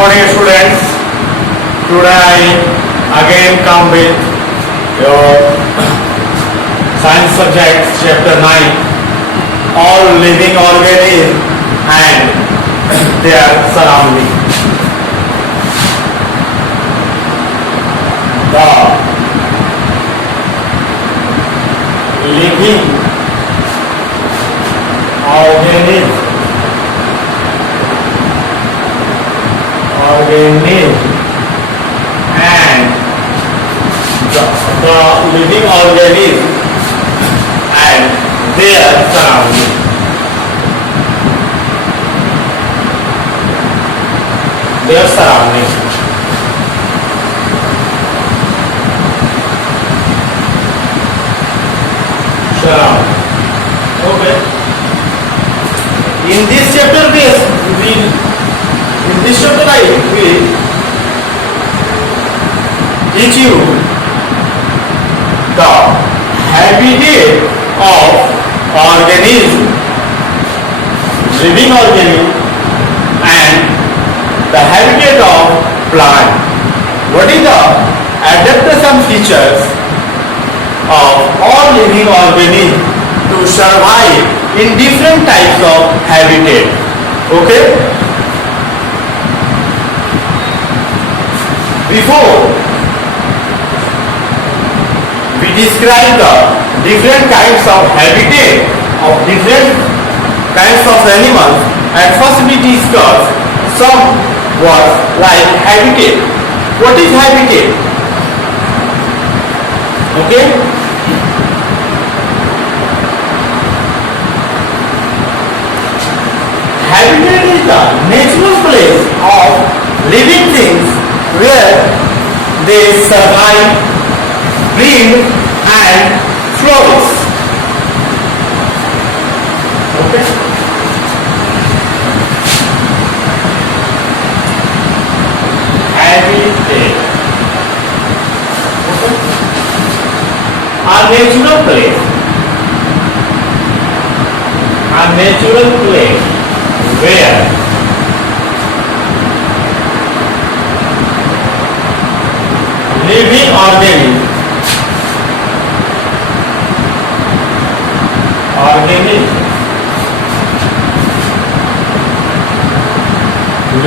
morning, students. Today I again come with your science subject, chapter 9, all living organisms and their surroundings. The living organism and the living organism and their surroundings. Their surroundings. Okay. In this chapter, I will teach you the habitat of organism, living organism, and the habitat of plant. What is the adaptation features of all living organisms to survive in different types of habitat? Okay. Before we describe the different kinds of habitat of different kinds of animals, at first we discuss some words like habitat. What is habitat? Okay. Habitat is the natural place of living things where they survive, breed, and flourish. Okay. Habitat. Okay. A natural place. A natural place where living organisms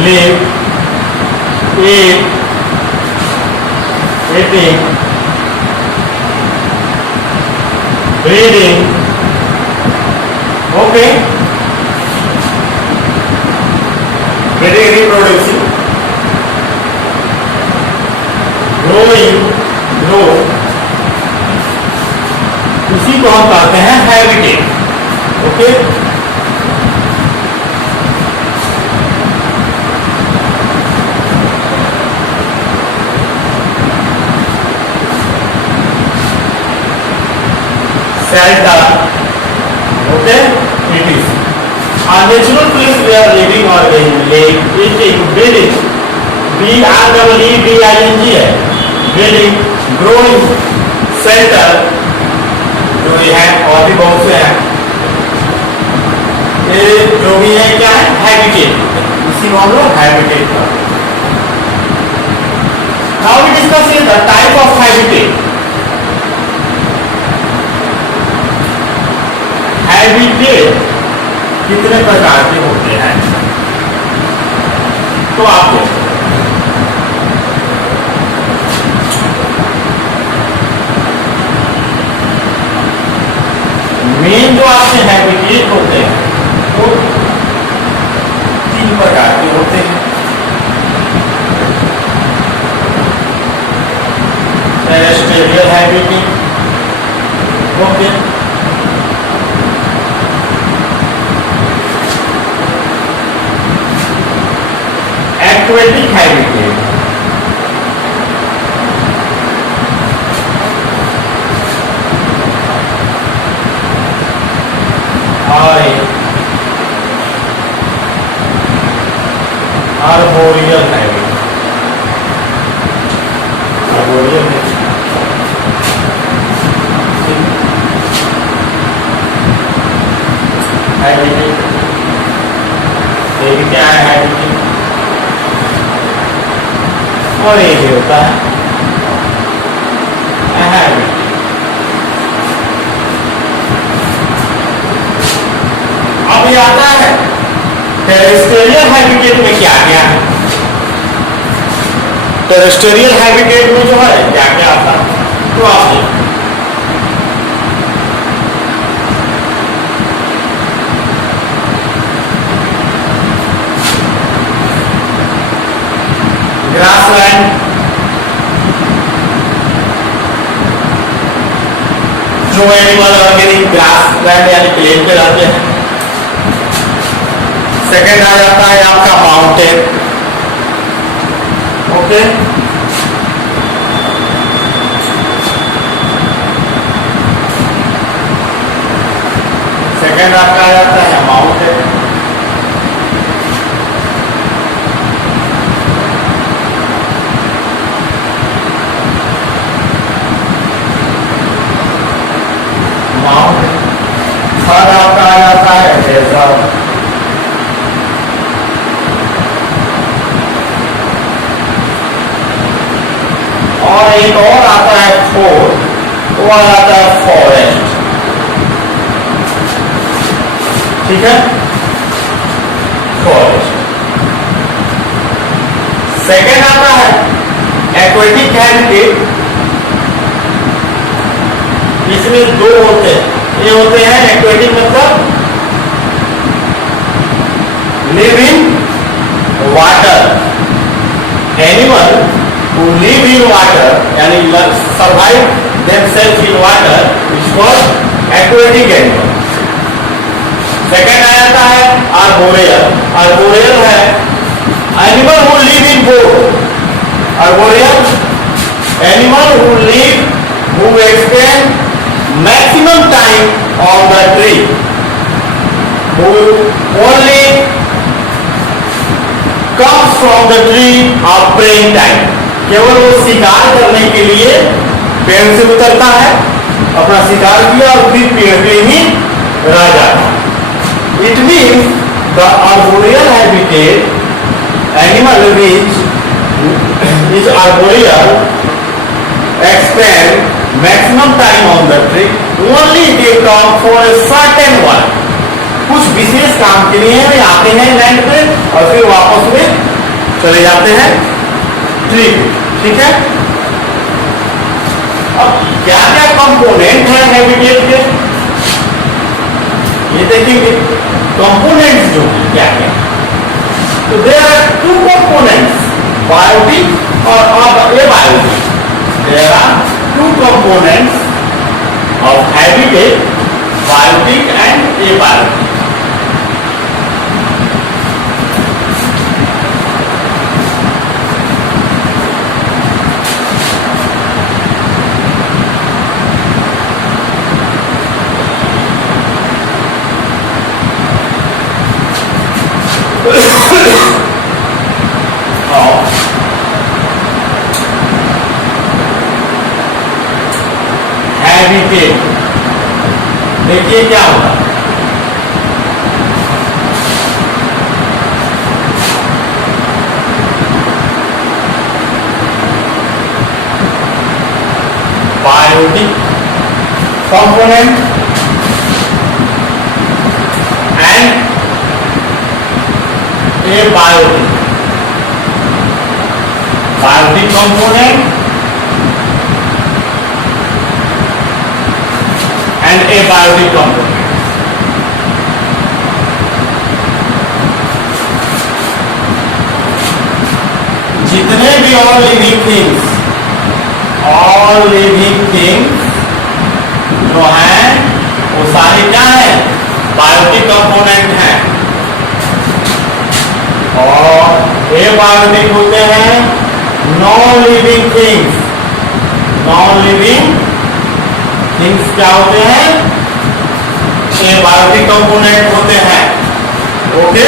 live, eat, eating, breeding, okay, breeding, reproducing, growing, grow, उसी को हम कहते हैं habitat. Okay. Shelter. Okay. It is a natural place where living organisms live, eating, breeding. BREEDING है. Breeding, growing, shelter. जो ये है और भी बहुत से हैं. ये जो भी है क्या है? हैबिटेट. इसी को हम लोग हैबिटेट कहते हैं. Now we discuss the type of habitat. Habitat कितने प्रकार के होते हैं? तो आपको मेन जो आपके हैबिटेट होते हैं वो 3 प्रकार के होते हैं. Terrestrial habitat, okay, aquatic habitat, arboreal habitat. Arboreal habitat. क्या है हैबिटेट? और ये भी होता है हैबिटेट। अब ये आता है टेरेस्ट्रियल हैबिटेट में क्या क्या है। टेरेस्ट्रियल हैबिटेट में जो है क्या क्या आता है तो आप देखो। ग्रासलैंड, जो एनिमल ऑर्गेनिक ग्रासलैंड यानी प्लेन पे रहते हैं। सेकेंड आ जाता है आपका माउंटेन। ओके, सेकेंड आपका आ जाता है माउंटेन। थर्ड आपका आ जाता है डेजर्ट। और एक और आता है फोर्थ, वो आ जाता है फॉरेस्ट। ठीक है, फॉरेस्ट। सेकेंड आता है एक्वेटिक हैबिटेट। इसमें दो होते हैं, ये होते हैं एक्वेटिक मतलब live in water. Animal who live in water यानी survive themselves in water is called aquatic animal। Second आ जाता है आर्बोरियल। आर्बोरियल है animal who live in both। Arboreal animal who spend maximum time on the tree, who only comes from the tree of praying time। केवल वो शिकार करने के लिए पेड़ से उतरता है, अपना शिकार किया और फिर पेड़ पे ही रह जाता है। It means the arboreal habitat animal which is arboreal expend maximum time on the tree, only they come for a certain one। कुछ विशेष काम के लिए वे आते हैं लैंड पे और फिर वापस में चले जाते हैं ट्री पे। ठीक है, अब क्या क्या कंपोनेंट है हैबिटेट के ये देखेंगे। कंपोनेंट्स जो है क्या क्या, तो there are two components, biotic और abiotic. There are two components of habitat, biotic and abiotic। Habitat देखिए क्या होगा। Biotic component and abiotic. Biotic component and abiotic component। जितने भी all living things जो हैं वो सारे क्या है बायोटिक कंपोनेंट हैं, और एबायोटिक होते हैं non living things. Non living things क्या होते हैं एबायोटिक कंपोनेंट होते हैं। ओके,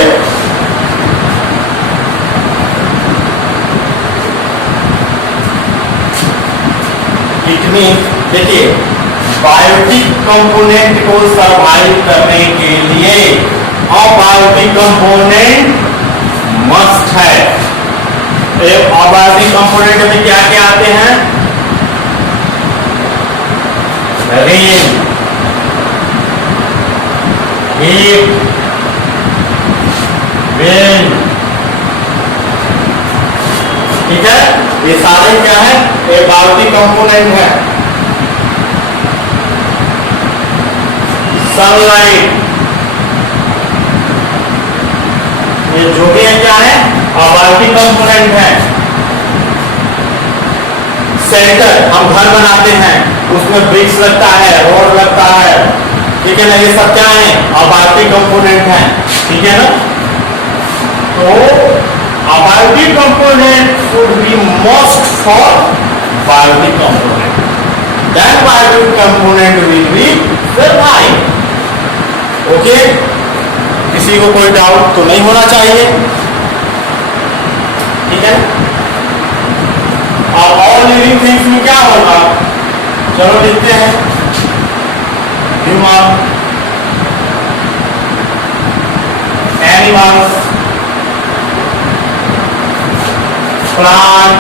इट मीन्स देखिए बायोटिक कंपोनेंट को सरवाइव करने के लिए अबायोटिक कंपोनेंट मस्ट है। अबायोटिक कंपोनेंट में क्या क्या आते हैं? रेन, हीट, विंड, ठीक है, ये सारे क्या है? अबायोटिक कंपोनेंट है। सनलाइट, ये जो भी है क्या है? अबायोटिक कंपोनेंट है। शेल्टर, हम घर बनाते हैं, उसमें ब्रिक्स लगता है, रोड लगता है, ठीक है ना, ये सब क्या है? अबायोटिक कंपोनेंट है, ठीक है ना। तो abiotic component should be most for biotic component, then biotic component will be survive. Okay, किसी को कोई डाउट तो नहीं होना चाहिए, ठीक है। और ऑल लिविंग थिंग्स में क्या होगा? चलो देखते हैं। Human, animals, plant,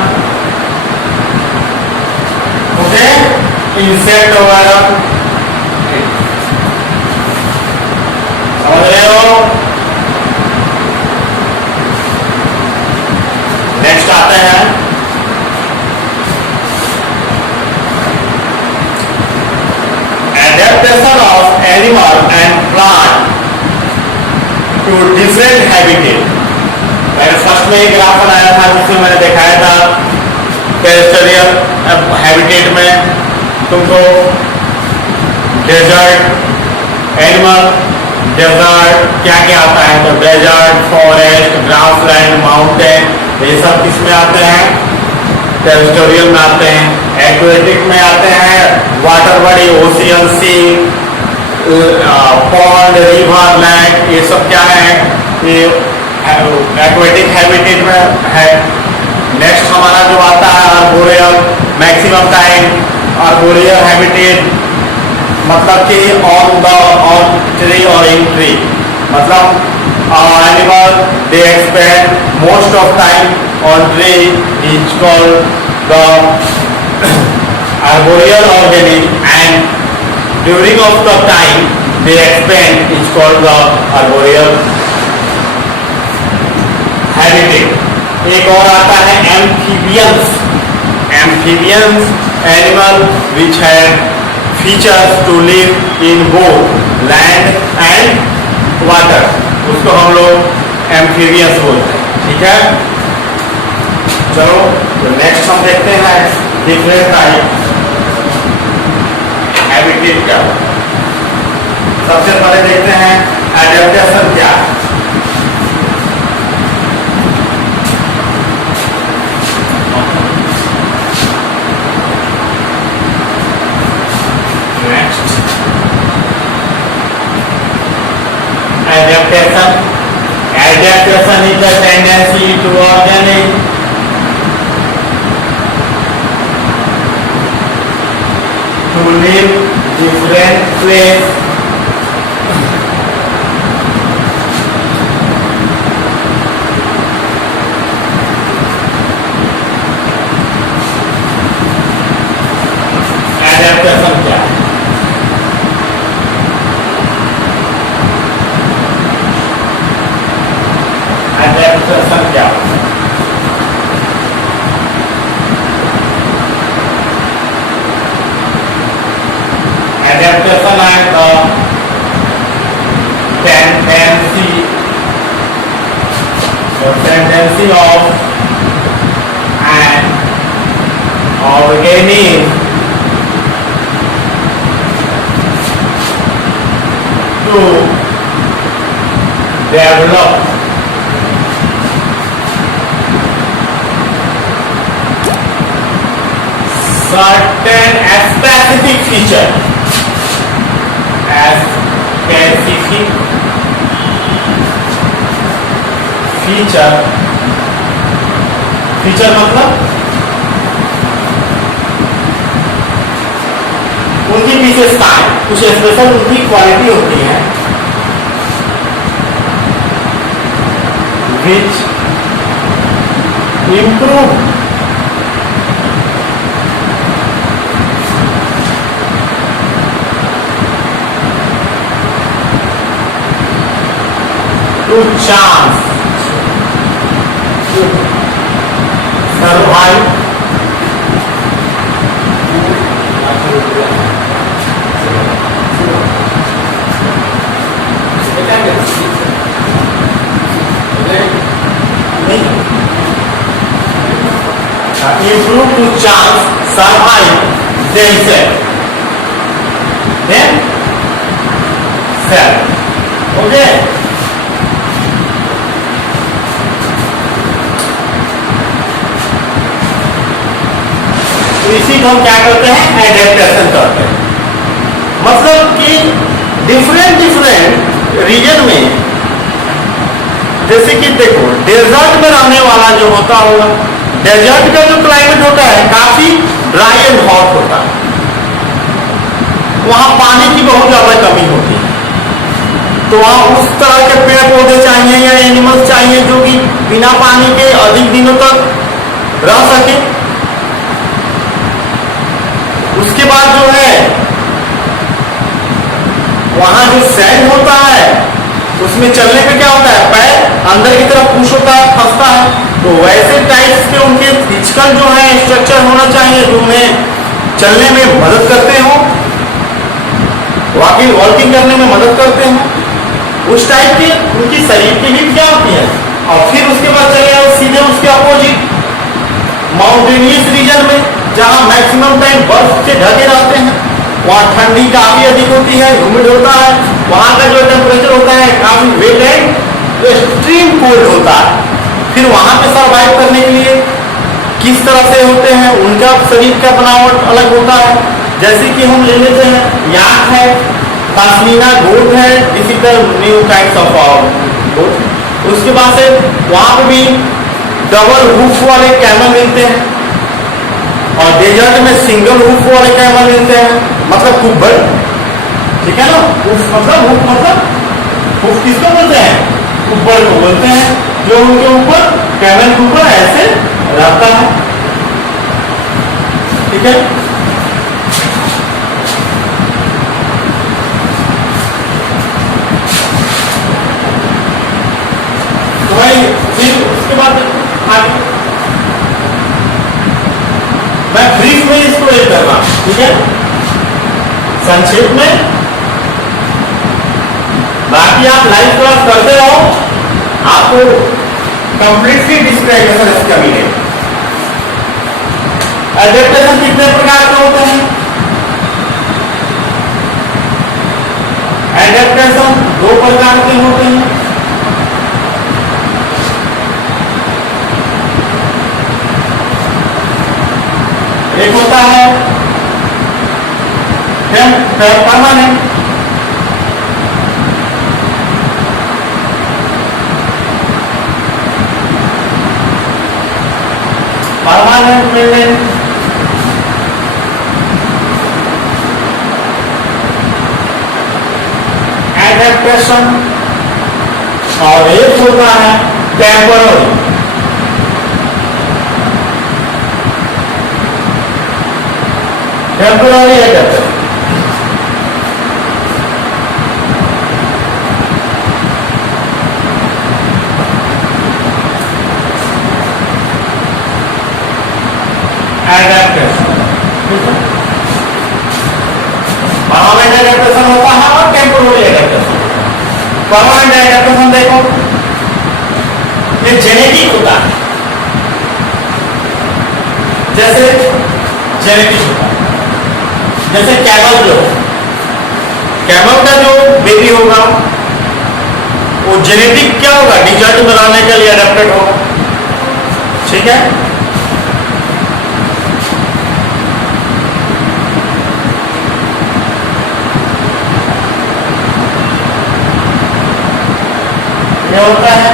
okay, insect वगैरह, समझ रहे हो। नेक्स्ट आते हैं adaptation of animal and plant to different habitat. मैंने फर्स्ट में एक ग्राफ बनाया था जिसमें मैंने दिखाया था टेरेस्ट्रियल हैबिटेट में तुमको डेजर्ट, एनिमल, डेजर्ट क्या क्या आता है? तो डेजर्ट, फॉरेस्ट, ग्रासलैंड, माउंटेन, ये सब किसमें आते हैं? टेरेस्ट्रियल में आते हैं। एक्वेटिक में आते हैं वाटर बॉडी, ओशियन, सी, पॉन्ड, रिवर, लेक, ये सब क्या है? ये एक्वेटिक हैबिटेट में है। नेक्स्ट हमारा जो आता है arboreal, maximum time arboreal habitat, मतलब कि ऑन ट्री और इन ट्री, मतलब animal they expand most of time on tree is called the arboreal organism, and during of the time they expand is called the arboreal habitat. एक और आता है amphibians. Amphibians animal which have features to live in both land and water, उसको हम लोग amphibians बोलते हैं, ठीक है। चलो तो नेक्स्ट हम देखते हैं डिफरेंट टाइप हैबिटेट क्या होता है। सबसे पहले देखते हैं एडेप्टेशन क्या है। Next adaptation. Adaptation is the tendency to organic to live different place adaptation क्या है? एडेप्टेशन क्या है? Adaptation and the tendency of an organism to develop certain specific feature. Specific feature, feature मतलब उनकी विशेषताएं, कुछ स्पेशल उनकी क्वालिटी होती है which improve to chance survive improve to chance survive themselves then self. Okay. तो इसी को हम क्या करते हैं, एडेप्टेशन करते हैं। मतलब कि डिफरेंट रीजन में, जैसे कि देखो डेजर्ट में रहने वाला जो होता होगा, डेजर्ट का जो क्लाइमेट होता है काफी ड्राई एंड हॉट होता है, वहां पानी की बहुत ज्यादा कमी होती है, तो वहां उस तरह के पेड़ पौधे चाहिए या एनिमल्स चाहिए जो कि बिना पानी के अधिक दिनों तक रह सके। उसके बाद जो है वहां जो सैंड होता है उसमें चलने पे क्या होता है, पैर अंदर की तरफ पुश होता है, फंसता है, तो वैसे टाइप्स के उनके फिजिकल जो है स्ट्रक्चर होना चाहिए जो उन्हें चलने में मदद करते हो, वॉकिंग करने में मदद करते हैं। उस टाइप के उनकी शरीर की भी क्या होती है। और फिर उसके बाद चले जाओ सीधे उसके अपोजिट माउंटेनियस रीजन में, जहां मैक्सिमम टाइम बर्फ से ढके रहते हैं, वहां ठंडी काफी अधिक होती है, ह्यूमिड होता है, वहां का जो टेम्परेचर होता है काफी वेट एंड एक्सट्रीम कोल्ड होता है। फिर वहां पे सर्वाइव करने के लिए किस तरह से होते हैं, उनका शरीर का बनावट अलग होता है। जैसे कि हम ले लेते हैं याक है, पश्मीना गोट है, इसी तरह न्यू काइंड्स ऑफ गोट। उसके बाद से वहां पे भी डबल हुफ वाले कैमल मिलते हैं, और डेजर्ट में सिंगल हुफ वाले कैमल मिलते हैं, मतलब कुब्बड़, ठीक है ना। हुफ मतलब हुफ किसको बोलते हैं, कुब्बड़ को बोलते हैं, जो उनके ऊपर कैमल के ऊपर ऐसे रहता है, ठीक है। तो भाई फिर उसके बाद आगे मैं ब्रीफ में इसको ये कर रहा हूं, ठीक है, संक्षेप में। बाकी आप लाइव क्लास करते रहो, आपको कंप्लीटली डिस्क्राइबेशन इसका मिलेगा। एडेप्टेशन कितने प्रकार के होते हैं, एडेप्टेशन 2 प्रकार के होते हैं। एक होता है परमानेंट, एडेप्टेशन, और एक होता है temporary. Temporary adaptation permanent adaptation होता है और टेम्पोररी एडेप्टेशन। परमानेंट एडेप्टेशन देखो ये जेनेटिक होता है, जैसे जेनेटिक होता है, जैसे कैमल का जो बेबी होगा वो जेनेटिक क्या होगा, डिजर्ट में रहने के लिए एडेप्टेड होगा, ठीक है। ये होता है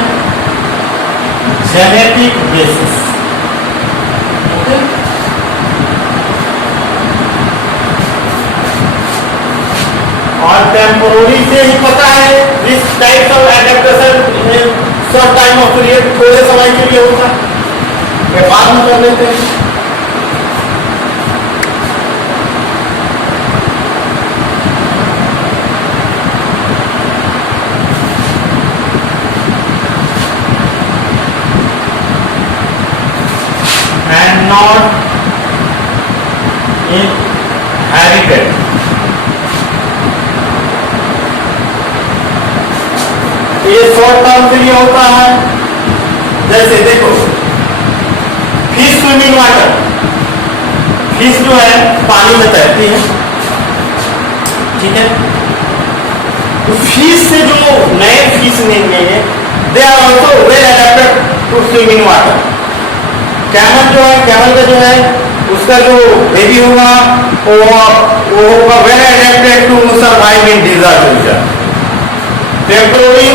जेनेटिक बेसिस, ओके। और टेम्पोररी से ही पता है this types of adaptation short time of period, थोड़े समय के लिए होता है, ये बाद में कर लेते हैं। And not inherited। ये शॉर्ट टर्म के लिए होता है। जैसे देखो फिश स्विमिंग वाटर, फिश जो है पानी में तैरती है, ठीक है। तो फिश से जो नए फिश निकलेंगे they are also well adapted to swimming water. Camel जो है, कैमल का जो है उसका जो बेबी होगा वो होगा well adapted to survive in desert region. Temporary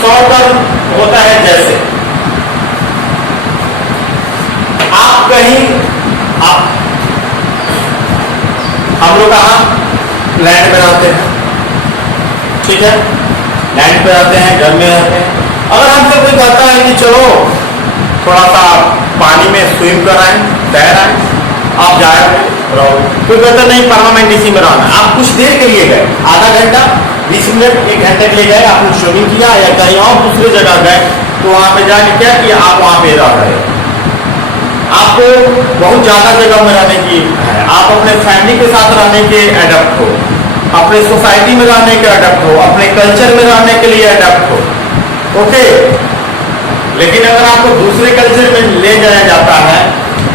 short term होता है, जैसे आप कहीं हम लोग कहाँ लैंड पे रहते हैं, ठीक है, लैंड पे रहते हैं, घर में रहते हैं। अगर हमसे कोई कहता है कि चलो थोड़ा सा पानी में स्विम कराएं, तैराएं, आप जाए रहो, कोई कहता नहीं परमानेंट इसी में रहना। आप कुछ देर के लिए गए, आधा घंटा 20 मिनट 1 घंटे के लिए गए, आपने स्विमिंग किया या कहीं और दूसरी जगह गए, तो वहां पे जाके क्या किया, आप वहां पे रह रहे हो। आपको बहुत ज्यादा जगह में रहने की है, आप अपने फैमिली के साथ रहने के एडप्ट हो, अपने सोसाइटी में रहने के एडप्ट हो, अपने कल्चर में रहने के लिए एडप्ट हो, ओके। लेकिन अगर आपको दूसरे कल्चर में ले जाया जाता है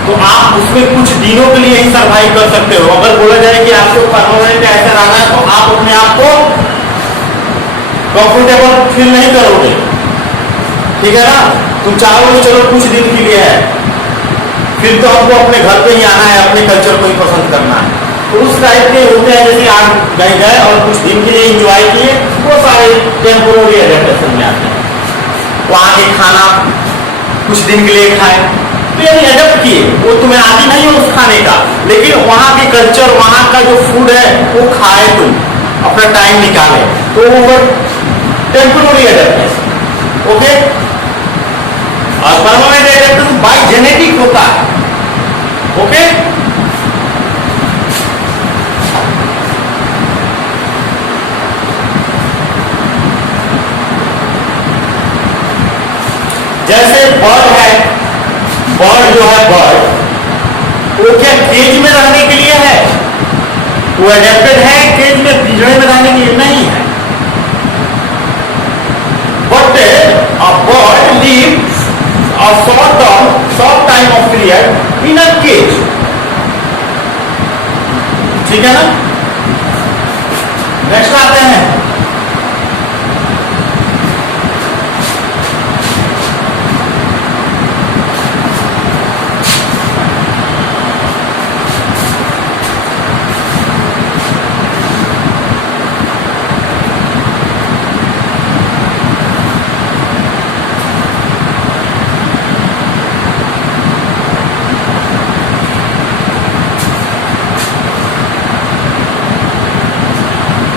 तो आप उसमें कुछ दिनों के लिए ही सर्वाइव कर सकते हो। अगर बोला जाए कि आपको परमानेंट ऐसे रहना है तो आप अपने आप को कंफर्टेबल फील नहीं करोगे, ठीक है ना। तुम चाहोगे चलो कुछ दिन के लिए है, फिर तो हमको अपने घर पे ही आना है, अपने कल्चर को ही पसंद करना है। तो उस टाइप के होते हैं, जैसे आप गए और कुछ दिन के लिए एंजॉय किए, वो सारे टेम्पोररी एडेप्टेशन में आते हैं। वहां के खाना कुछ दिन के लिए खाए तो यानी एडप्ट किए, वो तुम्हें आदि नहीं हो उस खाने का, लेकिन वहां के कल्चर, वहां का जो फूड है वो खाए, तुम अपना टाइम निकाले, तो वो टेम्पोररी एडेप्टेशन, ओके। और परमानेंट एडेप्टेशन बाय जेनेटिक होता है, ओके। जैसे बर्ड है, बर्ड जो है बर्ड वो क्या केज में रहने के लिए है, वो एडेप्टेड है केज में, पिंजरे में रहने के लिए नहीं है। But a bird lives a short time of period in a cage, ठीक है ना। नेक्स्ट आते हैं,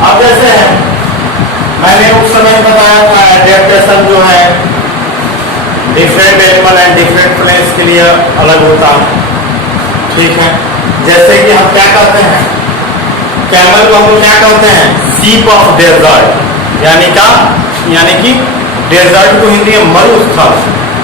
अब जैसे मैंने उस समय बताया था एडेप्टेशन जो है different animal and different place के लिए अलग होता है, ठीक है। जैसे कि हम क्या कहते हैं, कैमल को हम क्या कहते हैं, सीप ऑफ डेजर्ट, यानी कि डेजर्ट को हिंदी में मरुस्थल,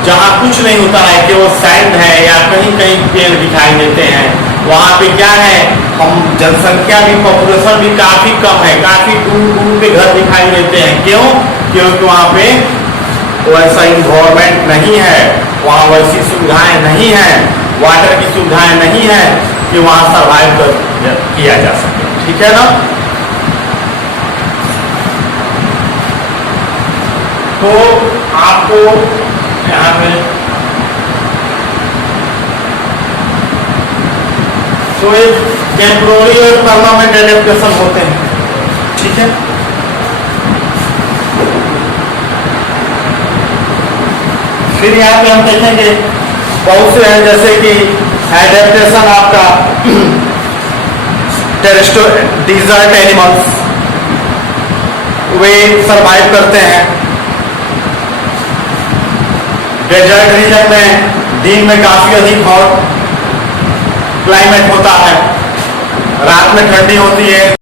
जहाँ कुछ नहीं होता है, केवल सैंड है या कहीं कहीं पेड़ दिखाई देते हैं। वहाँ पे क्या है, हम जनसंख्या भी, पॉपुलेशन भी काफी कम है, काफी दूर दूर पे घर दिखाई देते हैं। क्यों? क्योंकि वहाँ पे वैसा इन्वायरमेंट नहीं है, वहाँ वैसी सुविधाएं नहीं है, वाटर की सुविधाएं नहीं है कि वहाँ सर्वाइव किया जा सके, ठीक है ना। तो आपको यहाँ पे तो एक टेम्पोररी और परमानेंट एडेप्टेशन होते हैं, ठीक है। फिर यहाँ पे हम देखेंगे बहुत से हैं, जैसे कि एडेप्टेशन आपका डिजर्ट एनिमल्स, वे सरवाइव करते हैं डेजर्ट रीजन में दिन में काफी अधिक हॉट क्लाइमेट होता है, रात में ठंडी होती है।